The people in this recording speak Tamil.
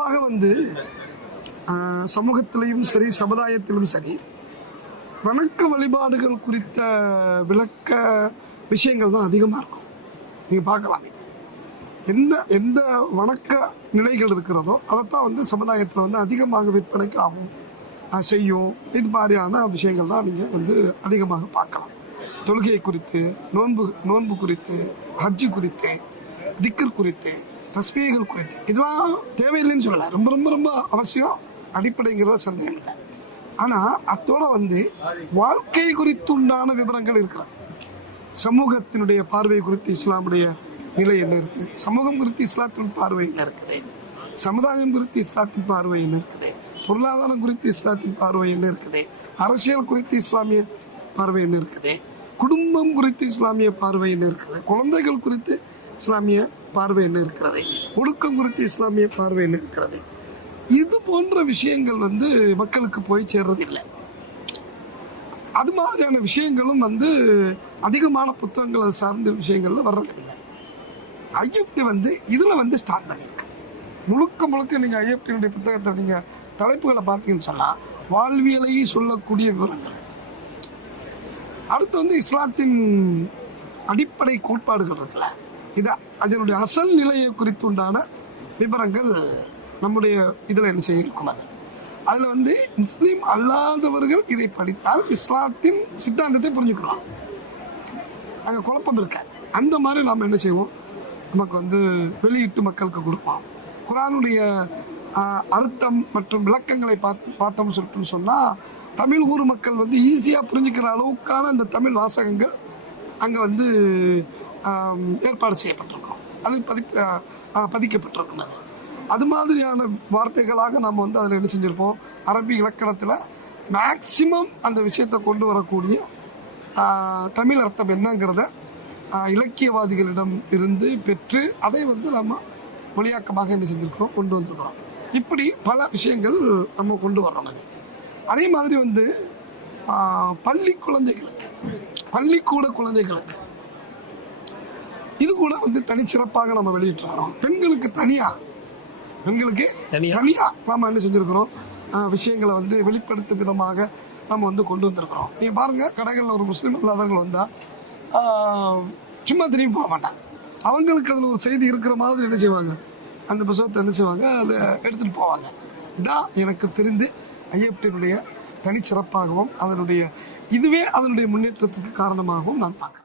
பொதுவாக வந்து சமூகத்திலையும் சரி சமுதாயத்திலும் சரி வணக்க வழிபாடுகள் குறித்த விளக்க விஷயங்கள் தான் அதிகமாக இருக்கும். நீங்கள் பார்க்கலாம், எந்த எந்த வணக்க நிலைகள் இருக்கிறதோ அதைத்தான் வந்து சமுதாயத்தில் வந்து அதிகமாக விற்பனைக்கு ஆகும் செய்யும். இது மாதிரியான விஷயங்கள் தான் நீங்கள் வந்து அதிகமாக பார்க்கலாம். தொழுகை குறித்து, நோன்பு குறித்து, ஹஜ்ஜு குறித்து, திக்கர் குறித்து, தஸ்பீகள் குறித்து, இதெல்லாம் தேவையில்லைன்னு சொல்லலை, ரொம்ப ரொம்ப ரொம்ப அவசியம், அடிப்படைங்கிற சந்தேகம் இல்லை. ஆனால் அதோட வந்து வாழ்க்கை குறித்து உண்டான விவரங்கள் இருக்கிறாங்க. சமூகத்தினுடைய பார்வை குறித்து இஸ்லாமுடைய நிலை என்ன இருக்குது, சமூகம் குறித்து இஸ்லாத்தின் பார்வை என்ன இருக்குது, சமுதாயம் குறித்து இஸ்லாத்தின் பார்வை என்ன இருக்குது, பொருளாதாரம் குறித்து இஸ்லாத்தின் பார்வை என்ன இருக்குது, அரசியல் குறித்து இஸ்லாமிய பார்வை என்ன இருக்குது, குடும்பம் குறித்து இஸ்லாமிய பார்வை என்ன இருக்குது, குழந்தைகள் குறித்து இஸ்லாமிய பார்வை என்ன இருக்கிறது, ஒழுக்கம் குறித்து இஸ்லாமிய பார்வை என்ன இருக்கிறது, இது போன்ற விஷயங்கள் வந்து மக்களுக்கு போய் சேர்றதில்லை. அது மாதிரியான விஷயங்களும் வந்து அதிகமான புத்தகங்கள் அது சார்ந்த விஷயங்கள்ல வர்றதில்லை. ஐஎஃப்டி வந்து இதுல வந்து ஸ்டார்ட் பண்ணியிருக்கு. முழுக்க நீங்க ஐஎஃப்டியுடைய புத்தகத்தை நீங்க தலைப்புகளை பார்த்தீங்கன்னு சொன்னா வாழ்வியலை சொல்லக்கூடிய விவரங்கள். அடுத்து வந்து இஸ்லாத்தின் அடிப்படை கோட்பாடுகள் இருக்குல்ல, இது அதனுடைய அசல் நிலையை குறித்து உண்டான விவரங்கள் நம்முடைய இதுல என்ன செய்ய இருக்கும். அதுல வந்து முஸ்லீம் அல்லாதவர்கள் இதை படித்தால் இஸ்லாத்தின் சித்தாந்தத்தை புரிஞ்சுக்கலாம். அங்க குழப்பம் இருக்க அந்த மாதிரி நாம என்ன செய்வோம், நமக்கு வந்து வெளியிட்டு மக்களுக்கு கொடுப்போம். குர்ஆனுடைய அர்த்தம் மற்றும் விளக்கங்களை பார்த்தோம்னு சொல்லிட்டு சொன்னா தமிழ் ஊர் மக்கள் வந்து ஈஸியா புரிஞ்சுக்கிற அளவுக்கான அந்த தமிழ் வாசகங்கள் அங்க வந்து ஏற்பாடு செய்யப்பட்டிருக்கும், அது பதிக்கப்பட்டிருக்கும். அது மாதிரியான வார்த்தைகளாக நாம் வந்து அதில் என்ன செஞ்சிருப்போம், அரபி இலக்கணத்தில் மேக்சிமம் அந்த விஷயத்தை கொண்டு வரக்கூடிய தமிழ் அர்த்தம் என்னங்கிறத இலக்கியவாதிகளிடம் இருந்து பெற்று அதை வந்து நம்ம மொழியாக்கமாக என்ன செஞ்சிருக்கிறோம், கொண்டு வந்திருக்கிறோம். இப்படி பல விஷயங்கள் நம்ம கொண்டு வர்றோம். அதே மாதிரி வந்து பள்ளிக்கூட குழந்தைகளுக்கு இது கூட வந்து தனிச்சிறப்பாக நம்ம வெளியிட்டிருக்கிறோம். பெண்களுக்கு தனியா நாம என்ன செஞ்சிருக்கிறோம், விஷயங்களை வந்து வெளிப்படுத்தும் விதமாக நம்ம வந்து கொண்டு வந்திருக்கிறோம். நீங்க பாருங்க, கடைகளில் ஒரு முஸ்லீம் அல்லாதவர்கள் வந்தா சும்மா திரும்பி போக மாட்டாங்க. அவங்களுக்கு அதுல ஒரு செய்தி இருக்கிற மாதிரி என்ன செய்வாங்க, அந்த புத்தகத்தை என்ன செய்வாங்க, அதை எடுத்துட்டு போவாங்க. இதான் எனக்கு தெரிந்து ஐஎஃப்டியினுடைய தனிச்சிறப்பாகவும் அதனுடைய முன்னேற்றத்துக்கு காரணமாகவும் நான் பார்க்கிறேன்.